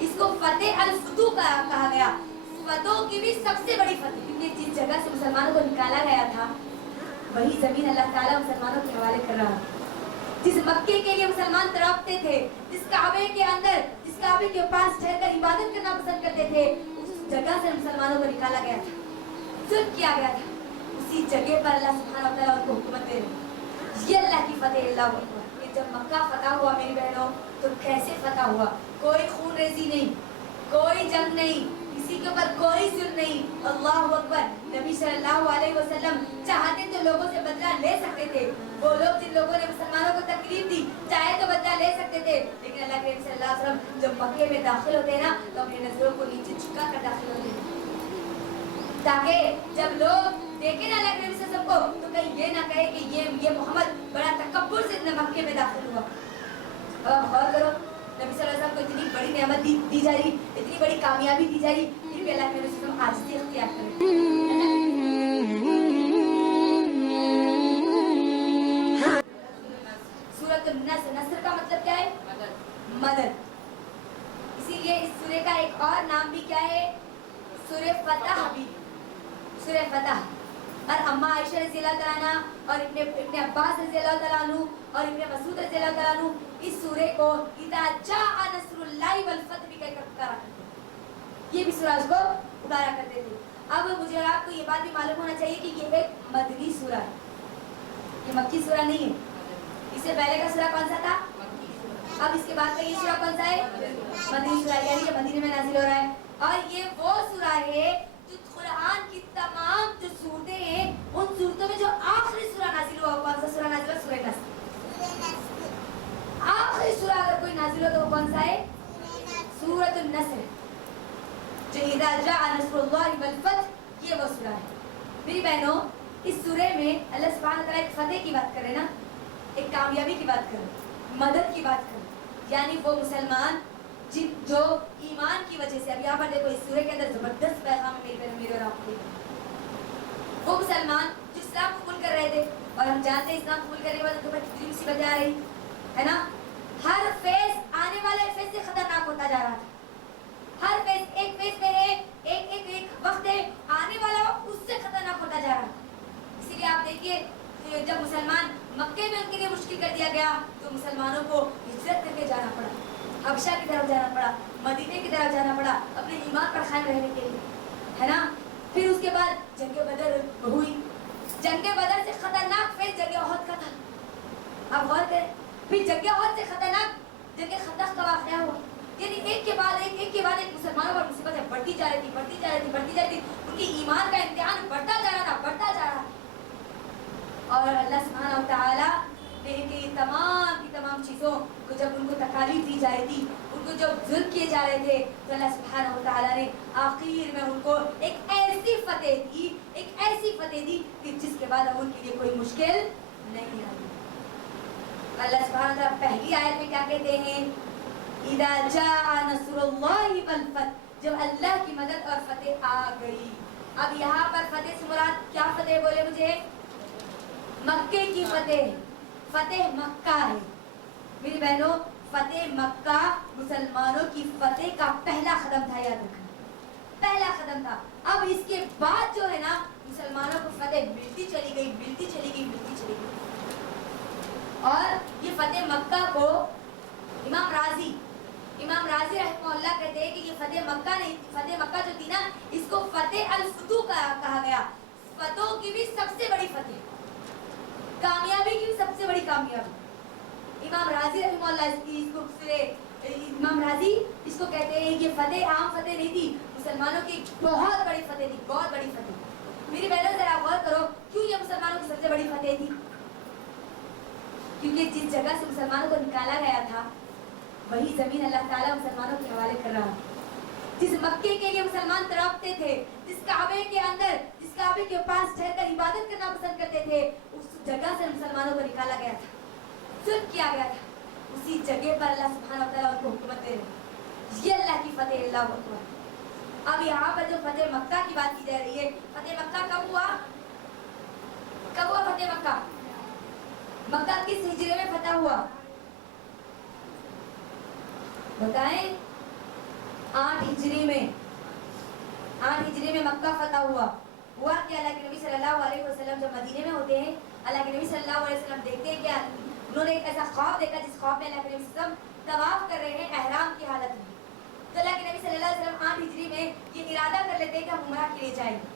اس کو فتح الفتوح کہا گیا، فتح کی بھی سب سے بڑی فتح، کیونکہ جس جگہ سے مسلمانوں کو نکالا گیا تھا وہی زمین اللہ تعالیٰ مسلمانوں کے حوالے کر رہا ہے۔ جس مکے کے لیے مسلمان تڑپتے تھے، جس کعبے کے اندر، جس کعبے کے پاس ٹھہر کر عبادت کرنا پسند کرتے تھے، اس جگہ سے مسلمانوں کو نکالا گیا تھا، ظلم کیا گیا تھا، اسی جگہ پر اللہ سبحانہ و تعالیٰ ان کو حکومت دے رہے۔ یہ اللہ کی فتح، اللہ اکبر۔ کہ جب مکہ فتح ہوا میری بہنوں تو کیسے فتح ہوا؟ کوئی خون ریزی نہیں، کوئی جنگ نہیں، کسی کے اوپر کوئی ظلم نہیں، اللہ اکبر۔ نبی صلی اللہ علیہ وسلم چاہتے تو لوگوں سے بدلہ لے سکتے تھے، وہ لوگ جن لوگوں نے مسلمانوں کو تکلیف دی چاہے تو بدلہ لے سکتے تھے، لیکن اللہ کے نبی صلی اللہ علیہ وسلم جب مکے میں داخل ہوتے نا تو اپنی نظروں کو نیچے جھکا کر داخل ہوتے ہیں، تاکہ جب لوگ دیکھیں نا اللہ کے نبی صلی اللہ علیہ وسلم کو تو کہیں یہ نہ کہے کہ یہ محمد بڑا تکبر سے اتنے مکے میں داخل ہوا۔ اب غور کرو، نبی صلی اللہ علیہ وسلم کو اتنی بڑی نعمت دی جا رہی، اتنی بڑی کامیابی دی جا رہی، پھر بھی اللہ کے نبی صلی اللہ علیہ وسلم عاجزی اختیار کرے۔ سورۃ النصر، نصر کا مطلب کیا ہے؟ مدد۔ اسی لیے اس سورہ کا ایک اور نام بھی کیا ہے؟ سورہ فتح بھی، سورہ فتح۔ اور اماں عائشہ رضی اللہ تعالیٰ عنہ اور ابن عباس رضی اللہ تعالیٰ عنہ اور ابن مسعود رضی اللہ تعالیٰ عنہ اس سورہ کو اذا جاء نصر اللہ والفتح بھی کہہ کر پکارا کرتے تھے، یہ بھی سورہ کو پکارا کرتے تھے۔ اب مجھے اور آپ کو یہ بات بھی معلوم ہونا چاہیے کہ یہ ایک مدنی سورہ ہے، یہ مکی سورہ نہیں ہے۔ اس سے پہلے کا سورہ کون سا تھا؟ اب اس کے بعد کا یہ سورہ کون سا ہے؟ مدنی سورہ، یعنی کہ مدینے میں نازل ہو رہا ہے۔ اور یہ وہ سورہ ہے جو قرآن کی تمام جو صورتیں ہیں ان صورتوں میں جو آخری سورہ نازل ہوا، کون سا سورہ نازل ہوا؟ سورہ نصر۔ آخری سورہ اگر کوئی نازل ہو تو وہ کون سا ہے؟ سورۃ النصر، جو اذا جاء نصر اللہ والفتح، یہ وہ سورہ ہے۔ میری بہنوں، اس سورہ میں اللہ سبحانہ وتعالیٰ ایک فتح کی بات کر رہے ہیں نا، ایک کامیابی کی بات کر رہے ہیں، مدد کی بات کر رہے ہیں، یعنی وہ مسلمان جو ایمان کی وجہ سے، اب یہاں پر دیکھو اس سورہ کے اندر زبردست پیغام ہے میری بہنوں، میرے اور آپ کے، وہ مسلمان جو اسلام قبول کر رہے تھے، اور ہم جانتے ہیں اسلام قبول کرنے کے بعد ان کے اوپر کتنی مصیبتیں آ رہی ہے نا، ہر فیز آنے والے فیز سے خطرناک ہوتا جا رہا تھا، ہر فیز ایک فیز میں ہے، ایک وقت ہے آنے والا اس سے خطرناک ہوتا جا رہا۔ اسی لیے آپ دیکھیے جب مسلمان مکے میں ان کے لیے مشکل کر دیا گیا تو مسلمانوں کو ہجرت کر کے جانا پڑا، حبشہ کی طرف جانا پڑا، مدینے کی طرف جانا پڑا اپنے ایمان پر قائم رہنے کے لیے، ہے نا۔ پھر اس کے بعد جنگ بدر ہوئی، جنگ بدر سے خطرناک فیز جنگ احد کا تھا۔ اب غور کریں، پھر جنگ احد سے خطرناک جنگ خندق کا واقعہ ہوا، یعنی ایک کے بعد ایک مسلمانوں پر مصیبتیں بڑھتی جا رہی تھی، ان کی ایمان کا امتحان بڑھتا جا رہا تھا۔ اور اللہ سبحانہ و تعالیٰ نے ان کی تمام چیزوں کو جب ان کو تکالیف دی جا رہی تھی، ان کو جب ظلم کیے جا رہے تھے، تو اللہ سبحانہ و تعالیٰ نے آخر میں ان کو ایک ایسی فتح دی کہ جس کے بعد اب ان کے لیے کوئی مشکل نہیں آئی۔ اللہ سبحانہ و تعالیٰ پہلی آیت میں کیا کہتے ہیں؟ اذا جاء نصر اللہ والفتح، جب اللہ کی مدد اور فتح آ گئی۔ اب یہاں پر فتح سے مراد کیا فتح بولے مجھے؟ مکے کی فتح، فتح مکہ ہے میری بہنوں۔ فتح مکہ مسلمانوں کی فتح کا پہلا قدم تھا، یاد رکھنا، پہلا قدم تھا۔ اب اس کے بعد جو ہے نا مسلمانوں کو فتح ملتی چلی گئی۔ اور یہ فتح مکہ کو امام راضی رحمہ اللہ کہتے ہیں کہ یہ فتح مکہ نہیں، فتح مکہ جو تھی نا اس کو فتح الفتوح کہا گیا، فتحوں کی بھی سب سے بڑی فتح، کامیابی کی سب سے بڑی کامیابی۔ امام راضی رحمہ اللہ امام راضی اس کو کہتے ہیں کہ فتح عام فتح نہیں تھی، مسلمانوں کی بہت بڑی فتح تھی، بہت بڑی فتح۔ میری بہنوں ذرا غور کرو، کیوں یہ مسلمانوں کی سب سے بڑی فتح تھی؟ کیونکہ جس جگہ سے مسلمانوں کو نکالا گیا تھا وہی زمین اللہ تعالیٰ مسلمانوں کے حوالے کر رہا۔ جس مکے کے لیے مسلمان تڑپتے تھے، جس کعبے کے اندر، جس کعبے کے پاس ٹھہر کر عبادت کرنا پسند کرتے تھے، اس جگہ سے مسلمانوں کو نکالا گیا تھا، ظلم کیا گیا تھا، اسی جگہ پر اللہ سبحانہ و تعالیٰ ان کو حکومت دے رہے۔ یہ اللہ کی فتح، اللہ اکبر۔ اب یہاں پر جو فتح مکہ کی بات کی جا رہی ہے، فتح مکہ کب ہوا فتح مکہ؟ مکہ کس ہجرے میں فتح ہوا بتائیں؟ 8 हिजरी में मक्का फतह हुआ कि अल्लाह के नबी सल्लल्लाहु अलैहि वसल्लम जब मदीने में होते हैं, अल्लाह के नबी सल्लल्लाहु अलैहि वसल्लम देखते हैं कि उन्होंने एक ऐसा ख्वाब देखा जिस ख्वाब में अल्लाह के नबी सल्लल्लाहु अलैहि वसल्लम तवाफ कर रहे हैं एहराम की हालत में। तो अल्लाह के नबी सल्लल्लाहु अलैहि वसल्लम 8 हिजरी में ये इरादा कर लेते हैं कि हम उमरा के लिए जाएंगे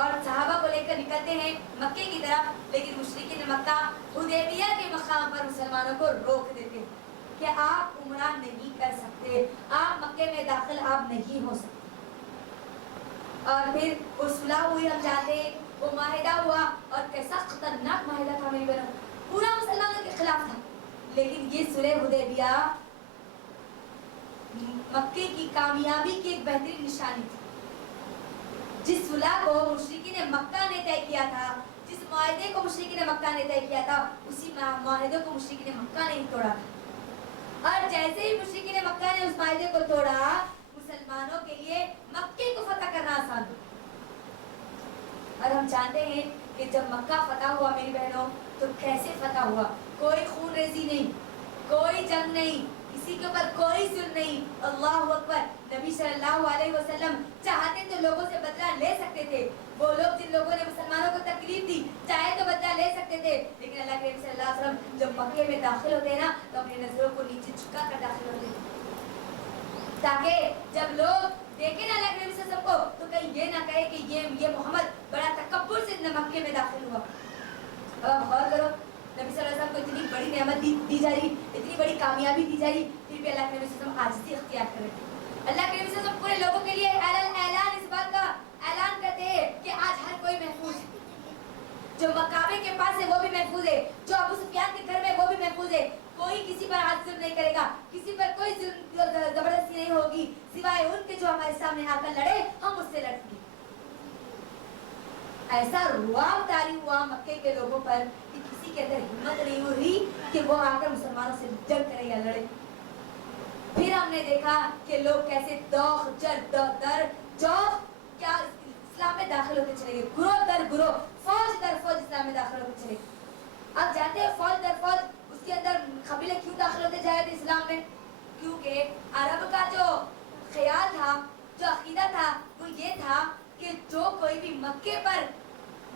और सहाबा को लेकर निकलते हैं मक्के की तरफ, लेकिन मुशरिकीन मक्का हुदैबिया के मकाम पर मुसलमानों को रोक देते हैं कि आप उमरा नहीं कर सकते, आप मक्के में दाखिल आप नहीं हो सकते। और फिर वो सुलह हुई, हम जानते हैं वो माहिदा हुआ, और कैसा खतरनाक माहिदा था मेरी बहनों, पूरा मुसलमानों के खिलाफ था। लेकिन ये सुलह हुदैबिया मक्के की कामयाबी की एक बेहतरीन निशानी थी। जिस सुलह को मुशरिकीन मक्का ने तय किया था, जिस माहिदे को मुशरिकीन मक्का ने तय किया था, उसी माहिदे को मुशरिकीन मक्का ने ही तोड़ा था। और जैसे ही मुशरिकीन मक्का ने उस माहिदे को तोड़ा, मुसलमानों के लिए मक्के को फतह करना आसान हो। और हम जानते हैं कि जब मक्का फतह हुआ मेरी बहनों, तो कैसे फतह हुआ, कोई खून रेजी नहीं, कोई जंग नहीं, किसी के ऊपर कोई जुल्म नहीं। अल्लाहु अकबर। नबी सल्लल्लाहु अलैहि वसल्लम चाहते तो लोगों से बदला ले सकते थे, वो लोग जिन लोगों ने मुसलमानों को तकलीफ दी चाहे तो बदला ले सकते थे, लेकिन अल्लाह के नबी सल्लल्लाहु अलैहि वसल्लम जब मक्के में दाखिल होते हैं ना, तो अपनी नजरों को नीचे झुका कर दाखिल होते हैं, ताकि जब लोग देखें ना अल्लाह के नबी सल्लल्लाहु अलैहि वसल्लम को, तो कहीं ये ना कहे कि ये मोहम्मद बड़ा तकब्बुर से मक्के में दाखिल हुआ। अब गौर करो, नबी सल्लल्लाहु अलैहि वसल्लम को इतनी बड़ी नेमत दी जा रही, इतनी बड़ी कामयाबी दी जा रही, फिर भी अल्लाह के नबी सल्लल्लाहु अलैहि वसल्लम आजिज़ी इख्तियार कर रहे थे। अल्लाह के नबी सल्लल्लाहु अलैहि वसल्लम पूरे लोगों के लिए ऐलान इस बात का ऐलान करते हैं कि आज हर कोई महफूज है, जो मकाबे के पास है वो भी महफूज है, जो अबू सुफियान के घर में वो भी महफूज है, कोई किसी पर आज जुल्म नहीं करेगा, किसी पर कोई जबरदस्ती नहीं होगी, सिवाय उनके जो हमारे सामने आकर लड़े हम उससे लड़ेंगे। ऐसा रुआब तारी हुआ मक्के के लोगों पर कि किसी के अंदर हिम्मत नहीं हो रही कि वो आकर मुसलमानों से जंग करे या लड़े। फिर हमने देखा कि लोग कैसे दौख जर दर जौख क्या इस्लाम में दाखिल होते चले गए, गुरोह दर गुरोह, फौज दर फौज इस्लाम में दाखिल होते चले। अब जानते हैं फौज दर फौज उसके अंदर कबीले क्यों दाखिल होते जा रहे थे इस्लाम में? क्योंकि अरब का जो ख्याल था, जो अकीदा था, वो ये था कि जो कोई भी मक्के पर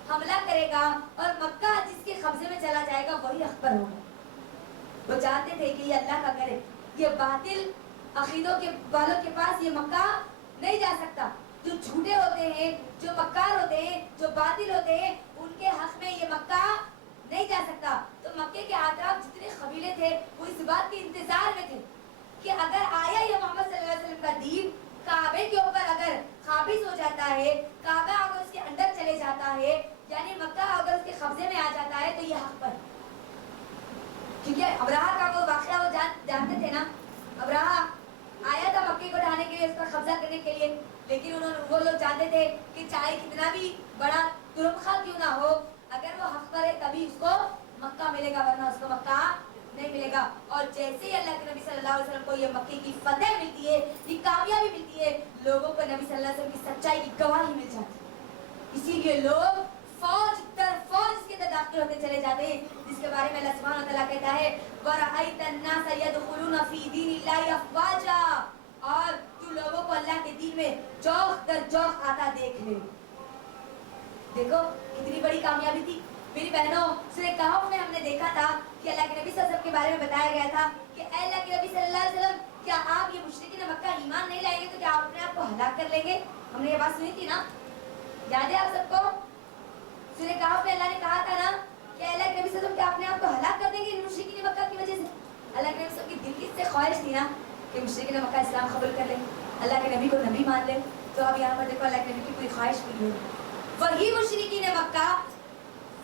हमला करेगा और मक्का जिसके कब्जे में चला जाएगा वही अकबर होगा। वो जानते थे कि ये अल्लाह का घर है, ये बातिल अकीदों के वालों के पास ये मक्का नहीं जा सकता, जो झूठे होते हैं, जो मक्कार होते हैं, जो बातिल होते हैं, उनके हक में ये मक्का नहीं जा सकता। तो मक्के के आतराफ जितने कबीले थे वो इस बात के इंतजार में थे कि अगर आया ये मोहम्मद सल्लल्लाहु अलैहि वसल्लम का दीन काबे के ऊपर अगर काबिज हो जाता है, काबा अगर उसके अंदर चले जाता है, यानी मक्का अगर उसके कब्जे में आ जाता है, तो ये हक पर, क्योंकि अब्राहा का वो वाकया वो जानते थे ना, अब्राहा आया था मक्के को ढाने के लिए, उसका कब्जा करने के लिए, लेकिन वो लोग जानते थे कि चाहे कितना भी बड़ा तुरमखा क्यों ना हो, अगर वो हक पर है तभी उसको मक्का मिलेगा, वरना उसको मक्का नहीं मिलेगा। और जैसे ही अल्लाह के नबी सल्लल्लाहु अलैहि वसल्लम को ये मक्के की फतह मिलती है, ये कामयाबी मिलती है, लोगों को नबी सल्लल्लाहु अलैहि वसल्लम की सच्चाई की गवाही मिल जाती है। इसीलिए लोग फौज दर फौज इसके अंदर दाखिल होते चले जाते हैं, जिसके बारे में अल्लाह सुब्हानहू व तआला कहता है वरअयतन नास यदखुलूना फी दीनिल्लाहि अफ़वाजा, और तू लोगों को अल्लाह के दीन में जौख दर जौख आता देख ले। देखो कितनी बड़ी कामयाबी थी मेरी बहनों। सूरह कहफ में हमने देखा था कि अल्लाह के नबी सल्लल्लाहु अलैहि वसल्लम के बारे में बताया गया था कि अल्लाह के नबी सल्लल्लाहु अलैहि वसल्लम, क्या आप ये मुशरिकीन मक्का ईमान नहीं लाएंगे तो क्या आप अपने आप को हलाक कर लेंगे? हमने ये बात सुनी थी ना, याद है आप सबको? सूरह कहफ में अल्लाह ने कहा था ना कि अल्लाह के नबी सल्लल्लाहु अलैहि वसल्लम क्या अपने आप को हलाक कर देंगे मुशरिकीन मक्का की वजह से? अल्लाह के नबी सल्लल्लाहु अलैहि वसल्लम की दिल की इससे ख्वाहिश थी ना कि मुशरिकीन मक्का इस्लाम कबूल कर ले, अल्लाह के नबी को नबी मान ले। तो अब यहाँ पर देखो अल्लाह के नबी की पूरी ख्वाहिश पूरी हो, वही मुशरिकीन मक्का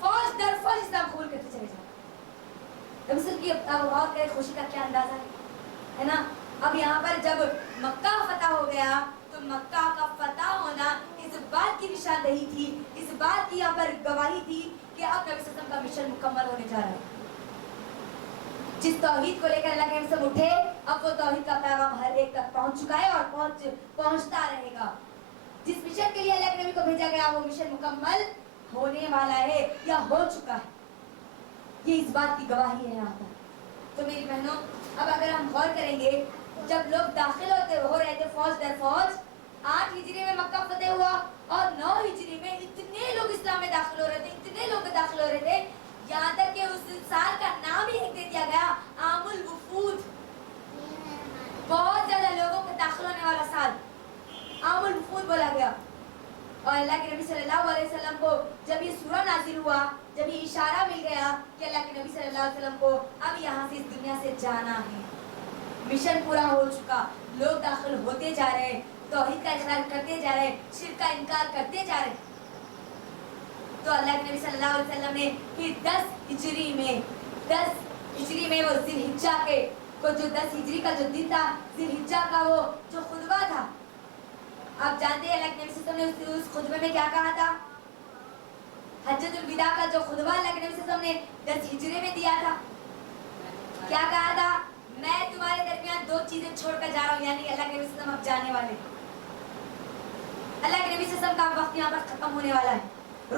फौज दर फौज इस्लाम कबूल करते चले जाते। की अब और खुशी का क्या अंदाजा है ना। अब यहाँ पर जब मक्का फतह हो गया तो मक्का का फतह होना इस बात की निशानदेही थी, इस बात की यहाँ पर गवाही थी कि अब नबी सल्लल्लाहु अलैहि वसल्लम का मिशन मुकम्मल होने जा रहा है। जिस तौहीद को लेकर अल्लाह के नबी सब उठे, अब वो तौहीद का पैगाम हर एक तक पहुंच चुका है और पहुंचता रहेगा। जिस मिशन के लिए अल्लाह के नबी को भेजा गया वो मिशन मुकम्मल होने वाला है या हो चुका है, ये इस बात की गवाही है यहाँ पर। तो मेरी बहनों, अब अगर हम गौर करेंगे, जब लोग दाखिल हो रहे थे फौज अल्लाह के नबी सल्लल्लाहु अलैहि वसल्लम को जब ये सूरह नाजिल हुआ, जब ये इशारा मिल गया कि अल्लाह के नबी सल्लल्लाहु अलैहि वसल्लम को अब यहाँ से इस दुनिया से जाना है, मिशन पूरा हो चुका, लोग दाखिल होते जा रहे, तौहीद का इकरार करते जा रहे, शिर्क का इनकार करते जा रहे, तो अल्लाह के नबी सल्लल्लाहु अलैहि वसल्लम ने कि 10 हिजरी में वो ज़िलहिज्जा के को जो 10 हिजरी का जो दिन था, ज़िलहिज्जा का वो जो खुतबा था, आप जानते हैं अल्लाह के नबी सल्लल्लाहु अलैहि वसल्लम ने उस खुतबे में क्या कहा था? हज्जतुल विदा का जो खुतबा अल्लाह के नबी सल्लल्लाहु अलैहि वसल्लम ने 10 हिजरी में दिया था, क्या कहा था? मैं तुम्हारे दरमियान 2 चीजें छोड़कर जा रहा हूँ, यानी अल्लाह के नबी सल्लल्लाहु अलैहि वसल्लम अब जाने वाले, अल्लाह के नबी सल्लल्लाहु अलैहि वसल्लम का वक्त यहाँ पर खत्म होने वाला है,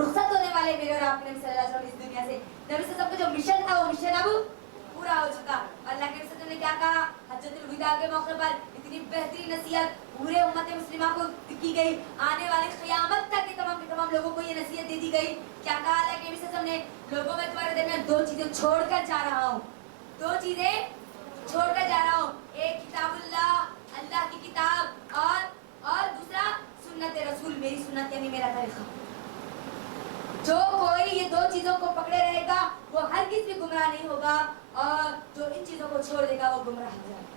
रुखसत होने वाले मेरे और आपके नबी सल्लल्लाहु अलैहि वसल्लम इस दुनिया से। नबी सल्लल्लाहु अलैहि वसल्लम का जो मिशन था वो मिशन अब पूरा हो चुका। अल्लाह के नबी सल्लल्लाहु अलैहि वसल्लम ने क्या कहा? हज्जतुल विदा के मौके पर इतनी बेहतरीन नसीहत पूरे उम्मत मुस्लिमा को की गई, आने वाली क़यामत तक के तमाम लोगों को ये नसीहत दे दी गई। क्या कहा अल्लाह के नबी सल्लल्लाहु अलैहि वसल्लम ने? लोगों में तुम्हारे दरमियान 2 चीजें छोड़कर जा रहा हूँ, 2 चीजें छोड़कर जा रहा हूँ, एक किताबुल्लाह, अल्लाह की किताब, और दूसरा सुन्नत रसूल, मेरी सुन्नत यानी मेरा तरीका। जो कोई ये 2 चीजों को पकड़े रहेगा वो हरगिज़ भी गुमराह नहीं होगा, और जो इन चीजों को छोड़ देगा वो गुमराह हो जाएगा।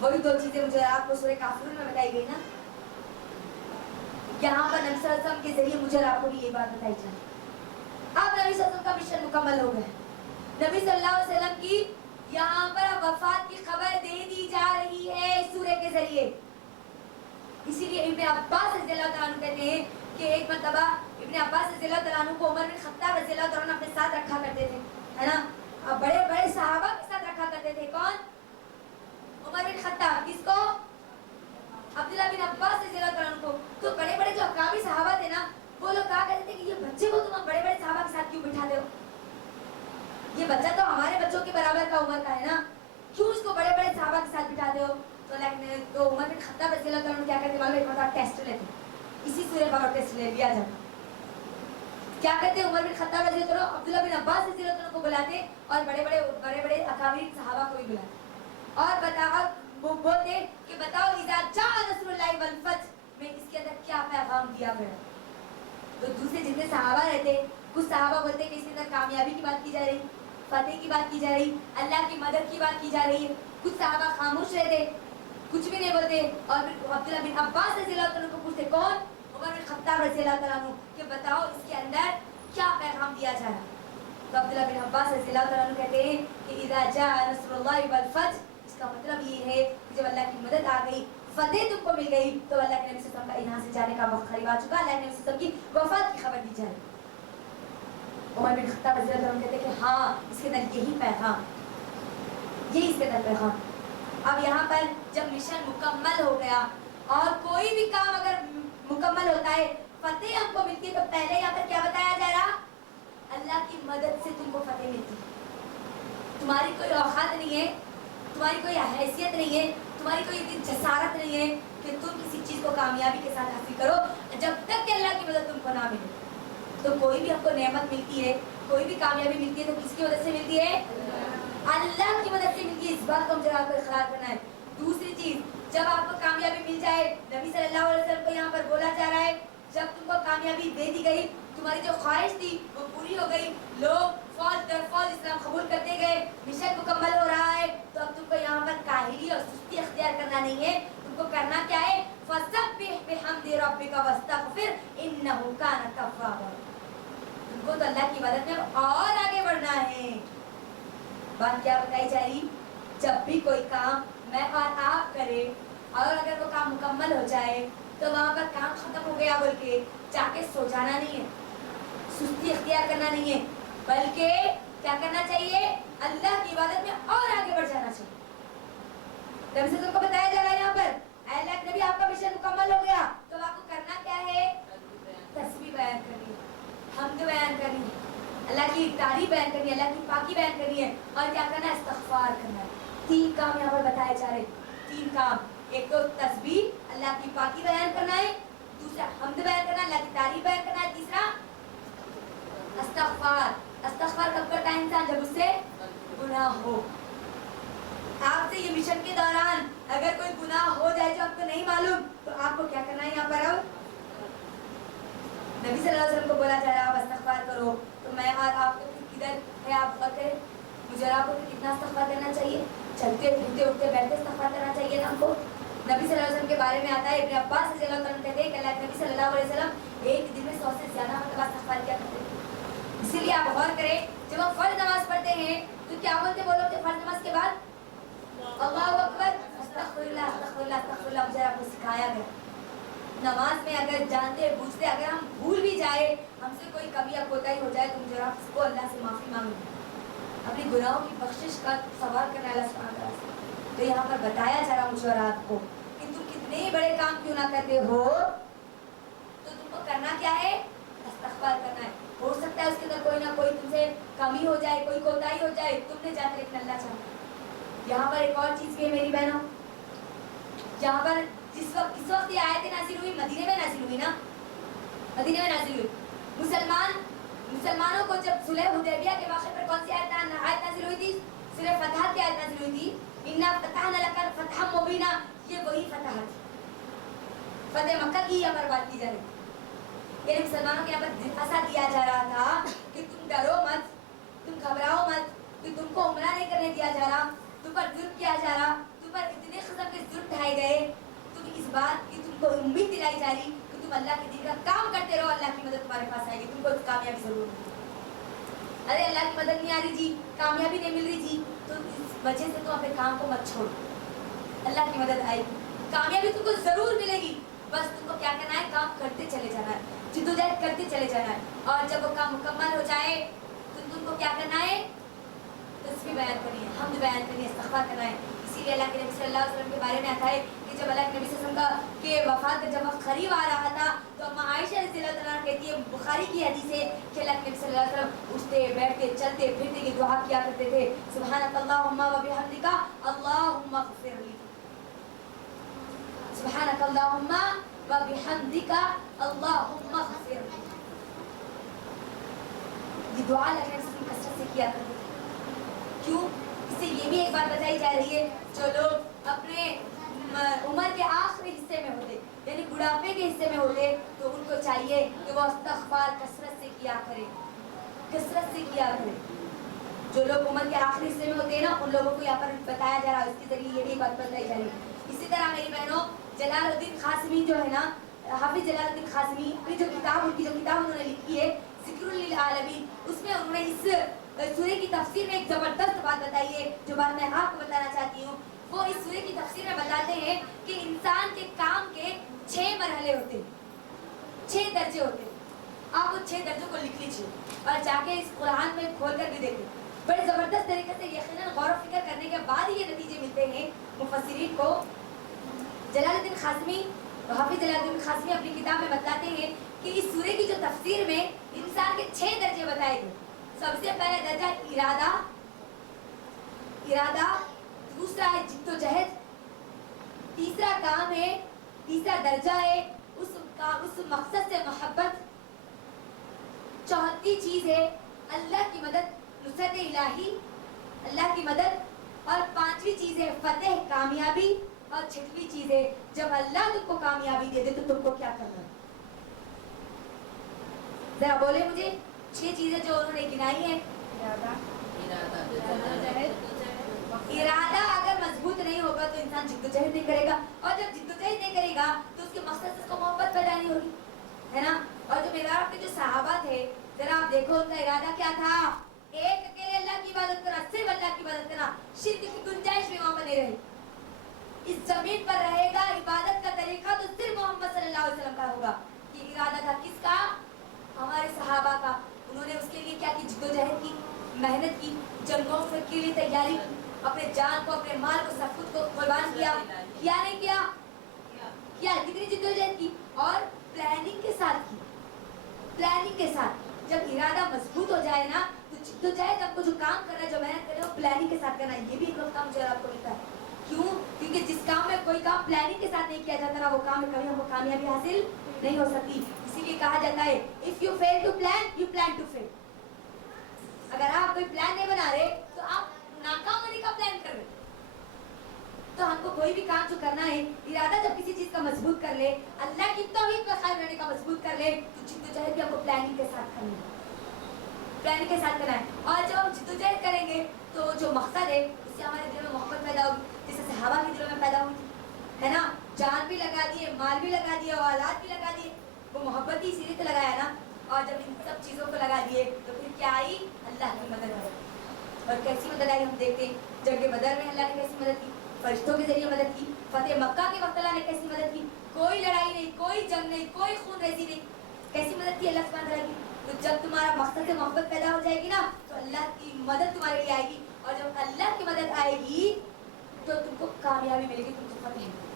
वही 2 चीजें मुझे आपको सूरह काफिरून में बताई गई ना, यहाँ पर नबी सल्लल्लाहु अलैहि वसल्लम के जरिए मुझे और आपको भी ये बात बताई जाए। अब नबी सल्लल्लाहु अलैहि वसल्लम का मिशन मुकम्मल हो गया, नबी सल्लल्लाहु अलैहि वसल्लम की यहाँ पर वफात की खबर दे दी जा रही है इस सूरह के जरिए। इसीलिए इब्ने अब्बास रज़ियल्लाहु तआला अन्हु कहते हैं कि एक मर्तबा इब्ने अब्बास रज़ियल्लाहु तआला अन्हु को उमर बिन खत्ताब रज़ियल्लाहु तआला अन्हु अपने साथ रखा करते थे, है ना, बड़े बड़े सहाबा के साथ रखा करते थे। कौन? Umar bin Khattab. किसको? अब्दुल्लाह बिन अब्बास रज़ियल्लाहु तआला अन्हु को। तो बड़े बड़े जो अकाबी सहाबा थे ना, वो लोग कहा करते थे कि ये बच्चे को तुम बड़े बड़े सहाबा के साथ क्यों बिठाते हो, ये बच्चा तो हमारे बच्चों के बराबर का उम्र का है ना, क्यों इसको बड़े बड़े सहाबा के साथ बिठाते हो? तो उमर बिन खत्ताब रज़ियल्लाहु तआला अन्हु क्या करते मालूम? एक बार टेस्ट लेते, इसी सूरह पर टेस्ट ले लिया जाता। क्या कहते? उमर बिन खत्ताब रज़ियल्लाहु तआला अब्दुल्लाह बिन अब्बास रज़ियल्लाहु तआला को बुलाते और बड़े बड़े अकाबीर सहाबा को भी बुलाते और वो बोलते कि बताओ इज़ा जाअ नस्रुल्लाहि वल फतह में इसके अंदर क्या पैगाम दिया गया। तो दूसरे जितने सहाबा रहते, कुछ सहाबा बोलते कि इसके अंदर कामयाबी की बात की जा रही, फतेह की बात की जा रही, अल्लाह की मदद की बात की जा रही है। कुछ सहाबा खामोश रहते, कुछ भी नहीं बोलते, और फिर अब्दुल्लाह बिन अब्बास रज़ियल्लाहु तआला को पूछते, कौन? उमर बिन खत्ताब रज़ियल्लाहु तआला अन्हु, कि बताओ इसके अंदर क्या पैगाम दिया जा रहा है। तो अब्दुल्लाह बिन अब्बास रज़ियल्लाहु तआला अन्हु कहते हैं कि इज़ा जाअ नस्रुल्लाहि वल फतह, इसका मतलब ये है कि जब अल्लाह की मदद आ गई, फतेह तुमको मिल गई, तो अल्लाह के नबी सल्लल्लाहु अलैहि वसल्लम का यहाँ से जाने का वक्त करीब आ चुका, अल्लाह के नबी सल्लल्लाहु अलैहि वसल्लम की वफात की खबर दी जा रही। उमर बिन खत्ताब रज़ियल्लाहु तआला अन्हु कहते हैं कि हाँ, इसके अंदर यही पैगाम, यही इसके अंदर पैगाम। अब यहाँ पर जब मिशन मुकम्मल हो गया और कोई भी काम अगर मुकम्मल होता है, फतेह हमको मिलती है, तो पहले यहाँ पर क्या बताया जा रहा? अल्लाह की मदद से तुमको फतेह मिलती है। तुम्हारी कोई औकात नहीं है, तुम्हारी कोई हैसियत नहीं है, तुम्हारी कोई इतनी जसारत नहीं है कि तुम किसी चीज़ को कामयाबी के साथ हासिल करो जब तक कि अल्लाह की मदद तुमको ना मिले। तो कोई भी हमको नेमत मिलती है, कोई भी कामयाबी मिलती है, तो किसकी मदद से मिलती है? अल्लाह की मदद से मिलती है। इस बात को मुझे आपको इकरार करना है। दूसरी चीज़, जब आपको कामयाबी मिल जाए, नबी सल्लल्लाहु अलैहि वसल्लम को यहाँ पर बोला जा रहा है, जब तुमको कामयाबी दे दी गई, तुम्हारी जो ख्वाहिश थी वो पूरी हो गई, लोग फौज दर फौज इस्लाम कबूल करते गए, मिशन मुकम्मल हो रहा है, तो अब तुमको यहाँ पर काहिली और सुस्ती अख्तियार करना नहीं है। तुमको करना क्या है? फसब्बिह बिहम्दि रब्बिका वस्तगफिर इन्नहु कान तव्वाबा। तुमको तो अल्लाह की मदद में और आगे बढ़ना है। बात क्या बताई जा रही? जब भी कोई काम मैं और आप करें और अगर वो काम मुकम्मल हो जाए, तो वहाँ पर काम खत्म हो गया बोल के जाके सो जाना नहीं है, सुस्ती अख्तियार करना नहीं है, बल्कि क्या करना चाहिए? अल्लाह की इबादत में और आगे बढ़ जाना चाहिए। नबी से तुमको बताया जा रहा है यहाँ पर, अल्लाह के नबी आपका मिशन मुकम्मल हो गया, तो आपको करना क्या है? तस्बीह बयान करनी है, हम्द बयान करनी है, अल्लाह की तारीफ बयान करनी है, अल्लाह की पाकी बयान करनी है, और क्या करना है? इस्तिग़फ़ार करना है। 3 काम यहाँ पर बताए जा रहे, 3 काम। एक तो तस्बीह, अल्लाह की पाकी बयान करना है, दूसरा हम्द बयान करना, अल्लाह की तारीफ बयान करना है, तीसरा इस्तिग़फ़ार। इस्तिग़फ़ार कब करता है इंसान? जब उससे गुनाह हो। आपसे ये मिशन के दौरान अगर कोई गुनाह हो जाए जो आपको नहीं मालूम, तो आपको क्या करना है? यहाँ पर अब علیہ وسلم کو بولا جا رہا ہے استغفار کرو، تو میں اور آپ کو کدھر ہے؟ آپ غور کریں، مجھے اور آپ کو کتنا استغفار کرنا چاہیے؟ چلتے پھرتے اٹھتے بیٹھتے استغفار کرنا چاہیے نا ہم کو۔ نبی صلی اللہ علیہ وسلم کے بارے میں آتا ہے، ابن عباس رضی اللہ عنہ کہتے ہیں کہ اللہ کے نبی صلی اللہ علیہ وسلم ایک دن میں 100 سے زیادہ مرتبہ استغفار کیا کرتے تھے۔ اسی لیے آپ غور کریں، جب ہم فرض نماز پڑھتے ہیں تو کیا بولتے بولو کہ فرض نماز کے بعد اللہ اکبر، استغفر اللہ استغفر اللہ استغفر اللہ، مجھے آپ کو سکھایا گیا۔ نماز میں اگر جانتے بوجھتے اگر ہم بھول بھی جائے، ہم سے کوئی کمی یا کوتاہی ہو جائے، تو مجھے آپ کو اللہ سے معافی مانگیں، اپنی گناہوں کی بخشش کا سوال کرنا اللہ سبحانہ وتعالیٰ سے۔ تو یہاں پر بتایا جا رہا مجھے اور آپ کو کہ تم کتنے بڑے کام کیوں نہ کرتے ہو، تو تم کو کرنا کیا ہے؟ استغفار کرنا ہے۔ ہو سکتا ہے اس کے اندر کوئی نہ کوئی تم سے کمی ہو جائے، کوئی کوتاہی ہو جائے، تم نے جاتے لیکن اللہ چاہتا ہے۔ یہاں پر ایک اور چیز بھی ہے میری بہنوں، جہاں پر جس وقت یہ آیتیں نازل ہوئی، مدینے میں نازل ہوئی نا، مدینے میں نازل ہوئی۔ مسلمانوں کو جب صلح حدیبیہ کے واقعے پر کون سی آیت نازل ہوئی تھی؟ سورہ فتح کی آیت نازل ہوئی تھی، انا فتحنا لک فتحا مبینا، یہ وہی فتح تھی، فتح مکہ کی یہاں پر بات کی جا رہی ہے۔ یعنی مسلمانوں کے یہاں پر دلاسا دیا جا رہا تھا کہ تم ڈرو مت، تم گھبراؤ مت، کہ تم کو عمرہ نہیں کرنے دیا جا رہا، تم پر ظلم کیا جا رہا، تم پر اتنے قسم کے ظلم ڈھائے گئے، تم اس بات کی تم کو امید دلائی جا رہی کہ تم اللہ کے دین کا کام کرتے رہو، اللہ کی مدد تمہارے پاس آئے گی، تم کو کامیابی ضرور ملے گی۔ ارے اللہ کی مدد نہیں آ رہی جی، کامیابی نہیں مل رہی جی، تو اس وجہ سے تم اپنے کام کو مت چھوڑو، اللہ کی مدد آئے گی، کامیابی تم کو ضرور ملے گی، بس تم کو کیا کرنا ہے؟ کام کرتے چلے جانا ہے، جدوجہد کرتے چلے جانا ہے، اور جب وہ کام مکمل ہو جائے تو تم کو کیا کرنا ہے؟ تسبیح بیان کرنی ہے، حمد بیان کرنی ہے، استغفار کرنا ہے۔ اسی لیے اللہ کے نبی صلی اللہ علیہ وسلم کے بارے میں آتا ہے کہ جب اللہ کے نبی صلی اللہ علیہ وسلم کے وفات کا جب وقت قریب آ رہا تھا تو اما عائشہ رضی اللہ عنہا کہتی ہے، بخاری کی حدیث ہے کہ اللہ کے نبی صلی اللہ علیہ وسلم اٹھتے بیٹھتے چلتے پھرتے کی دعا کیا کرتے تھے، سبحانک اللہم و بحمدک اللہم اغفر لی، سبحانک اللہم و بحمدک اللہم اغفر لی۔ یہ دعا اللہ کے نبی صلی اللہ علیہ وسلم کثرت سے کیا کرتے تھے۔ کیوں؟ اس سے یہ بھی ایک بات بتائی جا رہی ہے، جو لوگ اپنے عمر کے آخری حصے میں ہوتے، یعنی بڑھاپے کے حصے میں ہوتے، تو ان کو چاہیے کہ وہ استغفار کثرت سے کیا کرے، کثرت سے کیا کرے۔ جو لوگ عمر کے آخری حصے میں ہوتے ہیں نا، ان لوگوں کو یہاں پر بتایا جا رہا ہے، اس کے ذریعے یہ بھی بات بتائی جا رہی ہے۔ اسی طرح میری بہنوں، جلال الدین قاسمی جو ہے نا، حافظ جلال الدین قاسمی، اپنی جو کتاب انہوں نے لکھی ہے ذکر للعالمین، اس میں انہوں نے اس سورہ کی تفسیر میں ایک زبردست بات بتائی ہے، جو بات میں آپ کو بتانا چاہتی ہوں۔ وہ اس سورہ کی تفسیر میں بتاتے ہیں کہ انسان کے کام کے 6 مرحلے ہوتے ہیں، 6 درجے ہوتے ہیں۔ آپ وہ 6 درجوں کو لکھ لیجیے اور جا کے اس قرآن میں کھول کر بھی دیکھیں، بڑے زبردست طریقے سے یقیناً غور و فکر کرنے کے بعد ہی یہ نتیجے ملتے ہیں مفسرین کو۔ جلال الدین قاسمی، حافظ جلال الدین قاسمی اپنی کتاب میں بتاتے ہیں کہ اس سورہ کی جو تفسیر میں انسان کے 6 درجے بتائے گئے۔ سب سے پہلا درجہ ارادہ، دوسرا ہے جد و جہد، تیسرا کام ہے، تیسرا درجہ ہے اس مقصد سے محبت، چوتھی چیز ہے اللہ کی مدد، نصرت الہی، اللہ کی مدد، اور 5ویں چیز ہے فتح، کامیابی، اور 6ویں چیز ہے جب اللہ تم کو کامیابی دے دے تو تم کو کیا کرنا ہے؟ ذرا بولے مجھے 6 چیزیں جو انہوں نے گنائی ہیں۔ ارادہ اگر مضبوط نہیں ہوگا تو انسان جدوجہد نہیں کرے گا، اور جب جدوجہد نہیں کرے گا تو اس کے مقصد سے اس کو محبت پیدا نہیں ہوگی، ہے نا۔ اور جو میرا آپ کے جو صحابہ تھے، ذرا آپ دیکھو ان کا ارادہ کیا تھا؟ ایک اکیلے اللہ کی عبادت کرنا، صرف اللہ کی عبادت کرنا، شرک کی گنجائش بھی وہاں پر نہیں رہی۔ اس زمین پر رہے گا عبادت کا طریقہ تو صرف محمد صلی اللہ علیہ وسلم کا ہوگا۔ یہ ارادہ تھا کس کا؟ ہمارے صحابہ کا۔ انہوں نے اس کے لیے کیا کی؟ جدوجہد کی، محنت کی، جنگوں کے لیے تیاری کی، اپنے جان کو، اپنے مال کو، سب کچھ کو قربان کیا نہیں کیا؟ کتنی جدوجہد کی، اور پلاننگ کے ساتھ کی، پلاننگ کے ساتھ۔ جب ارادہ مضبوط ہو جائے نا تو جدوجہد آپ کو جو کام کرنا ہے، جو محنت کرنا ہے، وہ پلاننگ کے ساتھ کرنا ہے۔ یہ بھی ایک وقت کام مجھے آپ کو ملتا ہے۔ کیوں؟ کیونکہ جس کام میں کوئی کام پلاننگ کے ساتھ نہیں کیا جاتا نا، وہ کام میں کبھی ہم کو کامیابی حاصل نہیں ہو سکتی۔ اسی لیے کہا جاتا ہے if you fail to plan, you plan to fail۔ اگر آپ کوئی پلان نہیں بنا رہے تو آپ ناکام ہونے کا پلان کر رہے، تو ہم کو کوئی بھی کام جو کرنا ہے ارادہ جب کسی چیز کا مضبوط کر لے اللہ کی توحید پر قائم رہنے کا مضبوط کر لے تو جدوجہد بھی ہم کو پلاننگ کے ساتھ کرنی ہے پلاننگ کے ساتھ کرنا ہے اور جب ہم جدوجہد کریں گے تو جو مقصد ہے اس سے ہمارے دل میں محبت پیدا ہوگی جیسے صحابہ کے دلوں میں پیدا ہوئی تھی ہے نا جان بھی لگا دیے مال بھی لگا دیے اور اولاد بھی لگا دیے وہ محبت ہی اسی لیے تو لگایا نا اور جب ان سب چیزوں کو لگا دیے تو پھر کیا آئی اللہ کی مدد آئی اور کیسی مدد آئی ہم دیکھتے ہیں جنگ بدر میں اللہ نے کیسی مدد کی فرشتوں کے ذریعے مدد کی فتح مکہ کے وقت اللہ نے کیسی مدد کی کوئی لڑائی نہیں کوئی جنگ نہیں کوئی خون ریزی نہیں کیسی مدد کی اللہ سبحانہ وتعالی کی تو جب تمہارا مقصد سے محبت پیدا ہو جائے گی نا تو اللہ کی مدد تمہارے لیے آئے گی اور جب اللہ کی مدد آئے گی تو تم کو کامیابی ملے گی تم کو فتح ملے گی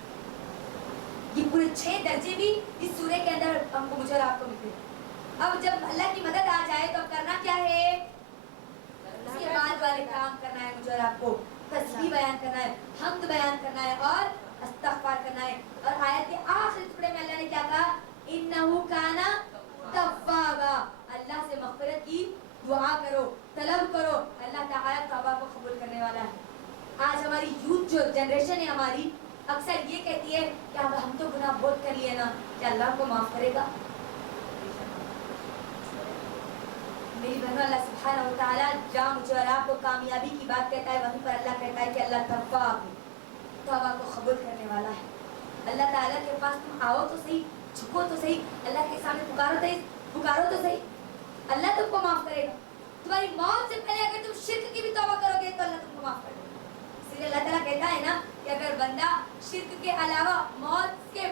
یہ پورے 6 درجے بھی اس سورے کے اندر ہم کو مجھے اور آپ کو ملتے ہیں اب جب اللہ کی مدد آ جائے تو اب کرنا کیا ہے اس کے بعد والے کام کرنا ہے مجھے اور آپ کو تسبیح بیان کرنا ہے حمد بیان کرنا ہے اور استغفار کرنا ہے اور آیت کے آخری ٹکڑے میں اللہ نے کیا کہا انہو کانا توابا اللہ سے مغفرت کی دعا کرو طلب کرو اللہ تعالیٰ توبہ کو قبول کرنے والا ہے آج ہماری یوتھ جو جنریشن ہے ہماری اکثر یہ کہتی ہے کہ اب ہم تو گناہ بہت کر لیے نا کہ اللہ کو معاف کرے گا میری بہنوں اللہ سبحانہ و تعالیٰ جہاں مجھے اور آپ کو کامیابی کی بات کہتا ہے وہیں پر اللہ کہتا ہے کہ اللہ تواب ہے توبہ کو قبول کرنے والا ہے اللہ تعالیٰ کے پاس تم آؤ تو صحیح جھکو تو صحیح اللہ کے سامنے پکارو تو صحیح اللہ تم کو معاف کرے گا تمہاری موت سے پہلے اگر تم شرک کی بھی توبہ کرو گے تو اللہ تم کو معاف کرے گا اس لیے اللہ تعالیٰ کہتا ہے نا کہ اگر بندہ شرک کے علاوہ موت کے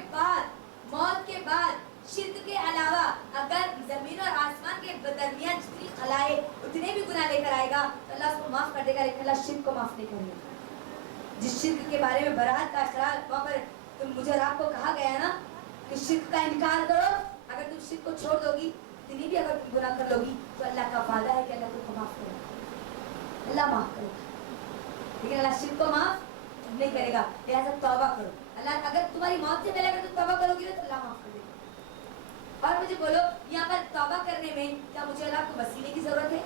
بعد شرک کے علاوہ اگر زمین اور آسمان کے درمیان جتنی خلائے اتنے بھی گناہ لے کر آئے گا تو اللہ اس کو معاف کر دے گا لیکن اللہ شرک کو معاف نہیں کرے گا جس شرک کے بارے میں برات کا اقرار وہاں پر تم مجھے اور آپ کو کہا گیا ہے نا کہ شرک کا انکار کرو اگر تم شرک کو چھوڑ دو گی اتنی بھی اگر تم گناہ کر لو گی تو اللہ کا وعدہ ہے کہ اللہ تم کو معاف کرے گا اللہ معاف کرے گا لیکن اللہ شرک کو معاف نہیں کرے گا لہٰذا توبہ کرو اللہ اگر تمہاری موت سے پہلے اگر تم توبہ کرو گی تو اللہ معاف کر دے گا اور مجھے بولو یہاں پر توبہ کرنے میں کیا مجھے اللہ کو وسیلے کی ضرورت ہے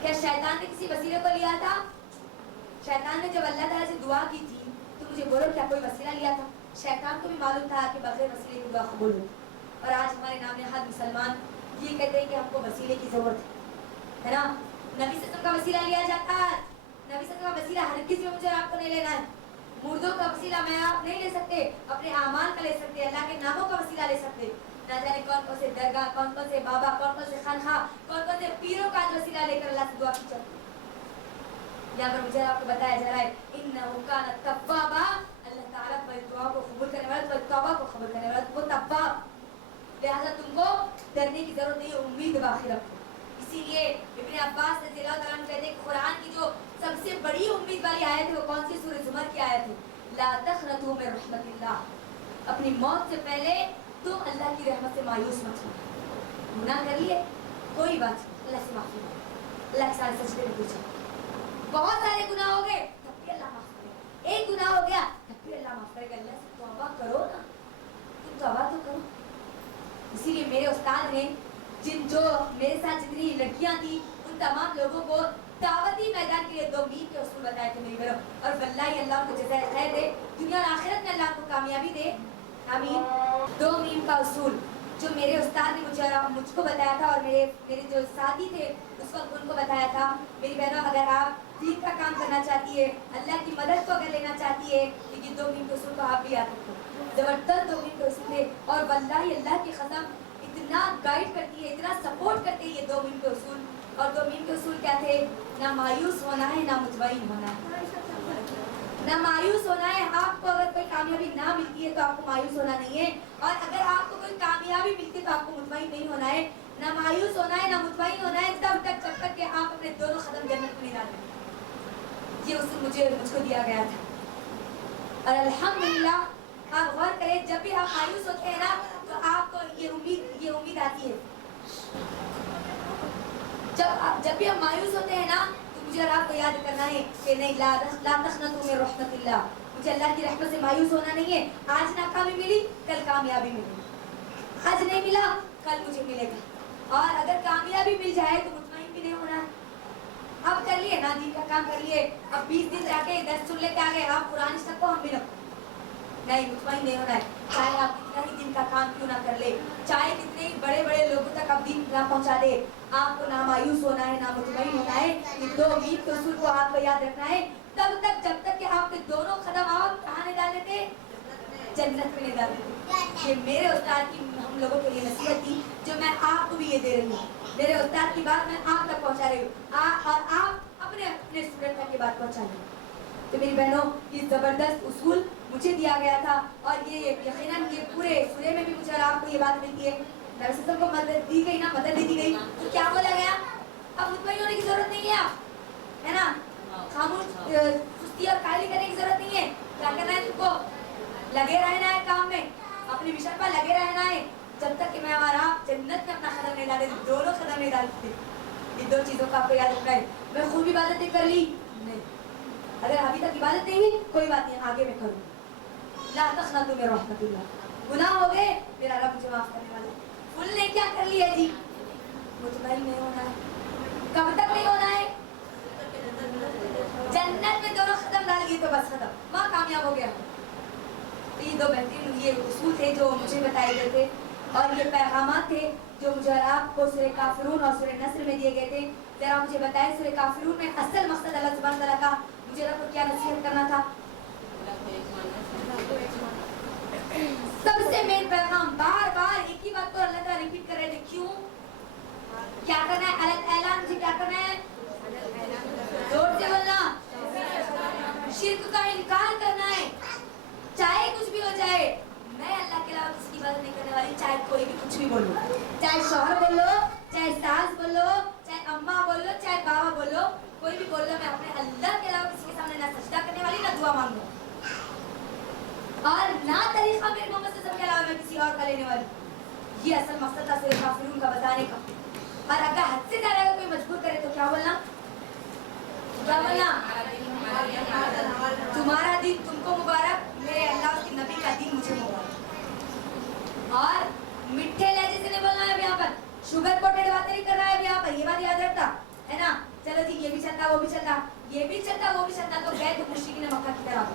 کیا شیطان نے کسی وسیلے کو لیا تھا شیطان نے جب اللہ تعالیٰ سے دعا کی تھی تو مجھے بولو کیا کوئی وسیلہ لیا تھا شیطان کو بھی معلوم تھا کہ بغیر وسیلے کی دعا قبول ہوگی اور آج ہمارے نام نہاد مسلمان یہ کہتے ہیں کہ ہم کو وسیلے کی ضرورت ہے نا نبی صلی اللہ علیہ وسلم کا وسیلہ لیا جاتا ہے نبی صلی اللہ علیہ وسلم کا وسیلہ ہر کس میں مجھے آپ کو نہیں لینا ہے مردوں کا وسیلہ میں آپ نہیں لے سکتے اپنے اعمال کا لے سکتے اللہ کے ناموں کا وسیلہ لے سکتے نہ جانے کون کون سے درگاہ کون کون سے بابا کون کون سے خانخواہ کون کون سے پیروں کا وسیلہ لے کر اللہ سے دعا کی چلتے یہاں پر مجھے آپ کو بتایا جا رہا ہے انہو کان توابا اللہ تعالیٰ تمہاری دعا کو قبول کرنے والا تمہاری توبہ کو قبول کرنے والا وہ تواب لہٰذا تم کو ڈرنے کی ضرورت نہیں ہے امید باقی رکھو اسی لیے ابن عباس رضی اللہ تعالیٰ عنہ کہتے ہیں کہ قرآن کی جو سب سے بڑی امید والی آیت ہے وہ کون سی سورہ زمر کی آیت ہے لا تقنطوا من رحمت اللہ اپنی موت سے پہلے تم اللہ کی رحمت سے مایوس مت ہو گناہ کر لیے کوئی بات نہیں اللہ سے معافی مانگو اللہ کے سارے سجدے میں پوچھو بہت سارے گناہ ہو گئے تب بھی اللہ معاف کرے گا ایک گناہ ہو گیا تب بھی اللہ معاف کرے گا اللہ سے توبہ کرو نا تم توبہ تو کرو اسی لیے میرے استاد نے جو میرے ساتھ جتنی لڑکیاں تھیں ان تمام لوگوں کو دعوتی میدان کے لیے 2 میم کے اصول بتائے تھے میری بہنوں اور واللہ اللہ کو جزائے خیر دے دنیا اور آخرت میں اللہ کو کامیابی دے آمین 2 میم کا اصول جو میرے استاد نے مجھ کو بتایا تھا اور میرے جو ساتھی تھے اس وقت ان کو بتایا تھا میری بہنوں اگر آپ دین کا کام کرنا چاہتی ہے اللہ کی مدد کو اگر لینا چاہتی ہے تو یہ 2 میم کے اصول کو آپ بھی یاد رکھو زبردست 2 میم کے اصول ہے اور واللہ اللہ کی قسم اتنا گائیڈ کرتی ہے اتنا سپورٹ کرتی ہے یہ 2 میم کے اصول اور 2 میم کے اصول کیا تھے نہ مایوس ہونا ہے نہ مطمئن ہونا ہے نہ مایوس ہونا ہے آپ کو اگر کوئی کامیابی نہ ملتی ہے تو آپ کو مایوس ہونا نہیں ہے اور اگر آپ کو کوئی کامیابی ملتی ہے تو آپ کو مطمئن نہیں ہونا ہے نہ مایوس ہونا ہے نہ مطمئن ہونا ہے تب تک جب تک کہ آپ اپنے دونوں قدم جنت میں ڈالیں یہ اصول مجھ کو دیا گیا تھا اور الحمدللہ آپ غور کریں جب بھی آپ مایوس ہوتے ہیں نا تو آپ کو یہ امید آتی ہے جب بھی ہم مایوس ہوتے ہیں نا تو مجھے اور آپ کو یاد کرنا ہے کہ نہیں لا تقنطوا من رحمت اللہ مجھے اللہ کی رحمت سے مایوس ہونا نہیں ہے آج ناکامی ملی کل کامیابی ملی آج نہیں ملا کل مجھے ملے گا اور اگر کامیابی مل جائے تو مطمئن بھی نہیں ہونا ہے अब कर लिए ना दीन का काम कर लिए, अब 20 दिन जाके 10 सुन लेके आ गए, आप पुरानी सब को हम भी रखो नहीं, मुतमईन नहीं होना है। चाहे आप कितना ही दिन का काम क्यों ना कर ले, चाहे कितने ही बड़े बड़े लोगों तक आप दिन ना पहुंचा दे, आपको ना मायूस होना है ना मुतमईन होना है। ये दो मीत के उसूल को आपको याद रखना है तब तक जब तक कि आपके दोनों कदम आप कहाँ नहीं डाले थे, जन्नत में नहीं डाले थे। ये मेरे उस्ताद की हम लोगों के लिए नसीहत थी जो मैं आपको भी ये दे रही हूँ। मेरे उस्ताद की बात मैं आप तक पहुँचा रही हूँ और आप अपने अपने स्टूडेंट तक की बात पहुँचा रही हूँ। तो मेरी बहनों, ये जबरदस्त उसूल मुझे दिया गया था और ये यकीनन ये पूरे सूरे में भी मुझे और आपको ये बात मिलती है। नबी सल्लल्लाहु अलैहि वसल्लम को मदद दी गई ना, मदद दे दी गई तो क्या बोला गया, अब मुतमईन होने की जरूरत नहीं है, है ना, खामोश सुस्ती और कायली करने की जरूरत नहीं है। क्या करना है तुमको, लगे रहना है काम में, अपने मिशन पर लगे रहना है जब तक कि मैं और आप जन्नत में अपना कदम नहीं डाले, दोनों कदम नहीं डालते। इन दो चीजों का आपको याद रखना है। मैं खूब इबादतें कर ली नहीं, अगर अभी तक इबादत नहीं हुई कोई बात नहीं, आगे मैं करूँ। ला तक़नतू मिन रहमतिल्लाह, गुनाह हो गए मेरा रब मुझे माफ करने वाला। फुल ने क्या कर लिया जी, मुतमईन नहीं होना है। कब तक नहीं होना है, जन्नत में दोनों कदम डाल दिए तो बस खत्म, वहाँ कामयाब हो गया। तो ये दो बेहतरीन ये उसूल थे जो मुझे बताए गए थे और ये पैगामात थे जो मुझे और आपको सूरह काफिरून और सूरह नस्र में दिए गए थे। जरा मुझे बताएं सूरह काफिरून में असल मकसद अल्लाह सुब्हानहू व तआला का मुझे रब को क्या नसीहत करना था। सबसे मेन पैगाम, बार बार एक ही बात को अल्लाह ताला रिपीट कर रहे थे, क्यों, क्या करना है, ऐलान मुझे क्या करना है, जोर से बोलना, शिर्क का इनकार करना है, चाहे कुछ भी हो जाए। मैं अल्लाह के अलावा किसी की इबादत नहीं करने वाली, चाहे कोई भी कुछ भी बोलो, चाहे शौहर बोलो, चाहे सास बोलो, चाहे अम्मा बोलो, चाहे बाबा बोलो, कोई भी बोलो, मैं अपने अल्लाह के अलावा किसी के सामने ना सजदा करने वाली ना दुआ मांगू और ना तरीका मेरे मोहम्मद सल्लल्लाहु अलैहि वसल्लम के अलावा मैं किसी और का लेने वाली। ये असल मकसद था सूरह काफिरून का बताने का। और अगर हद से ज्यादा कोई मजबूर करे तो क्या बोलना, क्या बोलना, तुम्हारा दिन तुमको मुबारक, मेरे अल्लाह के नबी का दिन मुझे मुबारक। और मिठे लहजे से नहीं बोलना है यहाँ पर, शुगर कोटेड बातें नहीं करना है यहाँ पर, ये बात याद रखता है ना। चलो जी ये भी चलता वो भी चलता, ये भी चलता वो भी चलता, तो गए तो मुश्किल मक्का की तरह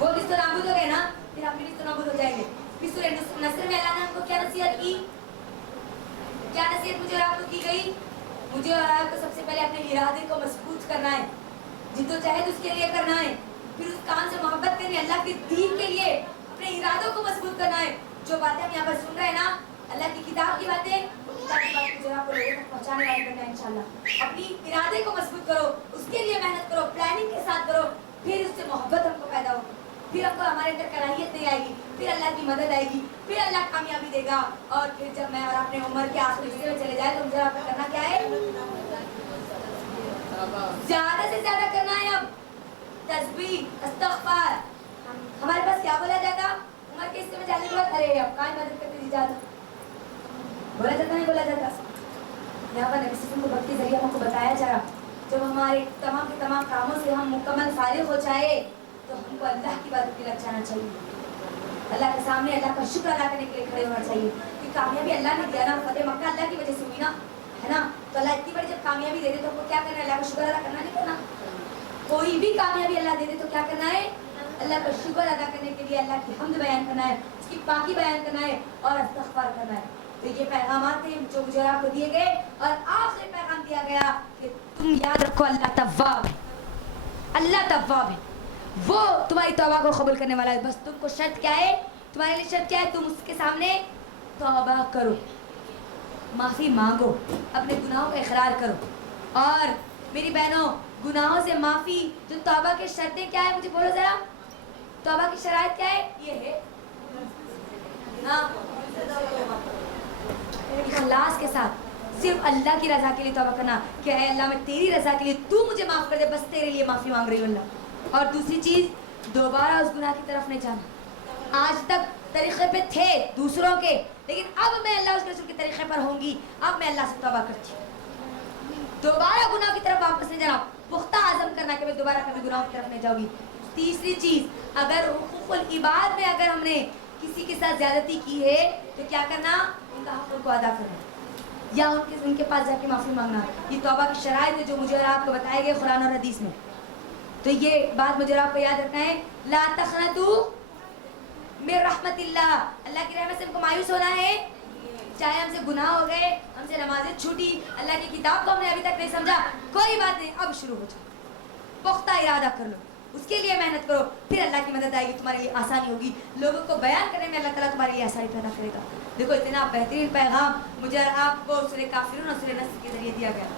वो भी तो नाबूद हो गए ना, फिर अपने भी तो नाबूद हो जाएंगे। फिर सूरह नस्र में अल्लाह ने हमको क्या नसीहत की, क्या नसीहत मुझे और आपको की गई, मुझे और आपको सबसे पहले अपने इरादे को मजबूत करना है, जिद्दोजहद उसके लिए करना है, फिर उस काम से मोहब्बत करनी, अल्लाह के दीन के लिए अपने इरादों को मजबूत करना है। जो बातें हम यहाँ पर सुन रहे हैं ना, अल्लाह की किताब की बातें, वो किताब की बातें मुझे आपको लोगों तक पहुँचाने वाली बनना है इंशाल्लाह। अपनी इरादे को मजबूत करो, उसके लिए मेहनत करो, प्लानिंग के साथ करो, फिर उससे मोहब्बत हमको पैदा होगी, फिर हमको हमारे अंदर कराहियत नहीं आएगी, फिर अल्लाह की मदद आएगी, फिर अल्लाह कामयाबी देगा। और फिर जब मैं और अपने उम्र के आखिरी हिस्से में चले जाए तो मुझे आपको करना क्या है, ज्यादा से ज्यादा करना है। अब तस्बीह, इस्तिग़फ़ार, हमारे पास क्या बोला जाता उम्र के हिस्से में जाने के बाद, अरे अब कहाँ मदद करते दी जाता, बोला जाता नहीं बोला जाता। यहाँ पर नबी सल्लल्लाहु अलैहि वसल्लम को वक्त जरिए हमको बताया जा रहा, जब हमारे तमाम के तमाम कामों से हम मुकम्मल फारिग हो जाए तो हमको अल्लाह की बात पे लग जाना चाहिए, अल्लाह के सामने अल्लाह का शुक्र अदा करने के लिए खड़े होना चाहिए कि कामयाबी अल्लाह ने दिया ना, फतेह मक्का अल्लाह की वजह से हुई ना, है ना। तो अल्लाह इतनी बड़ी जब कामयाबी दे दे तो हमको क्या करना है, अल्लाह का शुक्र अदा करना, नहीं करना। कोई भी कामयाबी अल्लाह दे दे तो क्या करना है, अल्लाह का शुक्र अदा करने के लिए अल्लाह की हम्द बयान करना है, उसकी पाकी बयान करना है और इस्तिग़फ़ार करना है। तो ये पैगामात थे जो मुझे आपको दिए गए और आखिरी पैगाम दिया गया कि तुम याद रखो अल्लाह तव्वाब है, अल्लाह तव्वाब है, वो तुम्हारी तौबा को कबूल करने वाला है। बस तुमको शर्त क्या है, तुम्हारे लिए शर्त क्या है, तुम उसके सामने तौबा करो, माफ़ी मांगो, अपने गुनाहों का इकरार करो। और मेरी बहनों, गुनाहों से माफ़ी, जो तौबा की शर्तें क्या है मुझे बोलो ज़रा, तौबा की शराइत क्या है, ये है हाँ, इखलास के साथ सिर्फ अल्लाह की रज़ा के लिए तौबा करना कि ऐ अल्लाह मैं तेरी रज़ा के लिए, तू मुझे माफ़ कर दे, बस तेरे लिए माफ़ी मांग रही हूँ अल्लाह। और दूसरी चीज़, दोबारा उस गुनाह की तरफ नहीं जाना। आज तक तरीक़े पे थे दूसरों के, लेकिन अब मैं अल्लाह उसके रसूल के तरीक़े पर होंगी, अब मैं अल्लाह से तौबा करती हूँ। दोबारा गुनाह की तरफ वापस नहीं जाना, पुख्ता आज़म करना कि मैं दोबारा कभी गुनाह की तरफ नहीं जाऊँगी। तीसरी चीज़, अगर हुकूक़ुल इबाद में अगर हमने किसी के साथ ज़्यादती की है तो क्या करना, उनका हक़ उनको अदा करना। یا ان کے پاس جا کے معافی مانگنا. یہ توبہ کی شرائط ہے جو مجھے اور آپ کو بتائے گئے قرآن اور حدیث میں. تو یہ بات مجھے اور آپ کو یاد رکھنا ہے. لا تقنطوا من رحمت اللہ. اللہ کی رحمت سے ہم کو مایوس ہونا ہے. چاہے ہم سے گناہ ہو گئے, ہم سے نمازیں چھوٹی, اللہ کی کتاب کو ہم نے ابھی تک نہیں سمجھا, کوئی بات نہیں, اب شروع ہو جاؤ, پختہ ارادہ کر لو, اس کے لیے محنت کرو, پھر اللہ کی مدد آئے گی, تمہارے لیے آسانی ہوگی. لوگوں کو بیان کرنے میں اللہ تعالیٰ تمہارے لیے آسانی پیدا کرے گا. دیکھو اتنا بہترین پیغام مجھے اور آپ کو سورہ کافرون اور سورہ نصر کے ذریعے دیا گیا.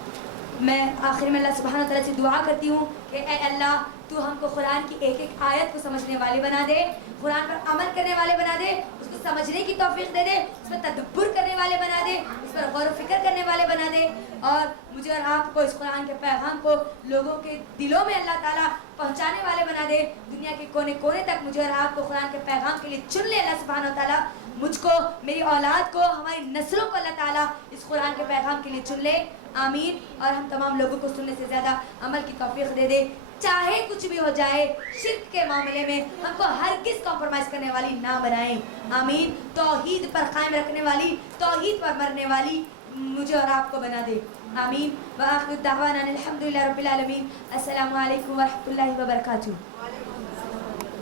میں آخر میں اللہ سبحانہ تعالیٰ سے دعا کرتی ہوں کہ اے اللہ تو ہم کو قرآن کی ایک ایک آیت کو سمجھنے والے بنا دے, قرآن پر عمل کرنے والے بنا دے, اس کو سمجھنے کی توفیق دے دے, اس پر تدبر کرنے والے بنا دے, اس پر غور و فکر کرنے والے بنا دے, اور مجھے اور آپ کو اس قرآن کے پیغام کو لوگوں کے دلوں میں اللہ تعالیٰ پہنچانے والے بنا دے. دنیا کے کونے کونے تک مجھے اور آپ کو قرآن کے پیغام کے لیے چن لے اللہ سبحانہ تعالیٰ. مجھ کو, میری اولاد کو, ہماری نسلوں کو اللہ تعالیٰ اس قرآن کے پیغام کے لیے چن لے. آمین. اور ہم تمام لوگوں کو سننے سے زیادہ عمل کی توفیق دے دے. چاہے کچھ بھی ہو جائے, شرک کے معاملے میں ہم کو ہرگز کمپرومائز کرنے والی نہ بنائیں. آمین. توحید پر قائم رکھنے والی, توحید پر مرنے والی مجھے اور آپ کو بنا دے. آمین. وآخر دعوانا الحمدللہ رب العالمین. السلام علیکم ورحمۃ اللہ وبرکاتہ.